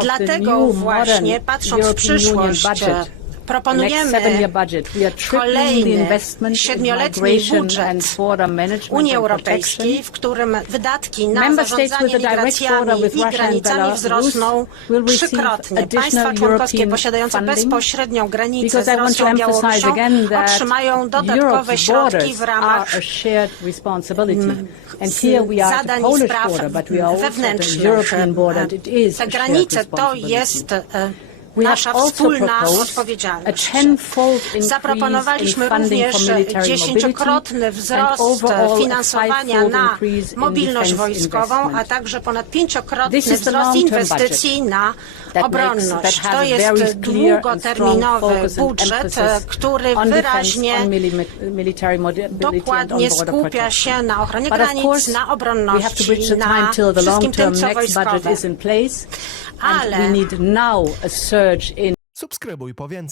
Dlatego właśnie, patrząc w przyszłość, proponujemy kolejny siedmioletni budżet Unii Europejskiej, w którym wydatki na zarządzanie migracjami i granicami wzrosną trzykrotnie. Państwa członkowskie posiadające bezpośrednią granicę z Rosją Białorusią otrzymają dodatkowe środki w ramach the zadań i spraw wewnętrznych. Te granice to jest e, nasza wspólna odpowiedzialność. Zaproponowaliśmy również dziesięciokrotny wzrost finansowania na mobilność wojskową, a także ponad pięciokrotny wzrost inwestycji na obronność. To jest długoterminowy budżet, który wyraźnie dokładnie skupia się na ochronie granic, na obronności, na wszystkim tym, co wojskowe. Ale- we need now a surge in Subskrybuj po więcej.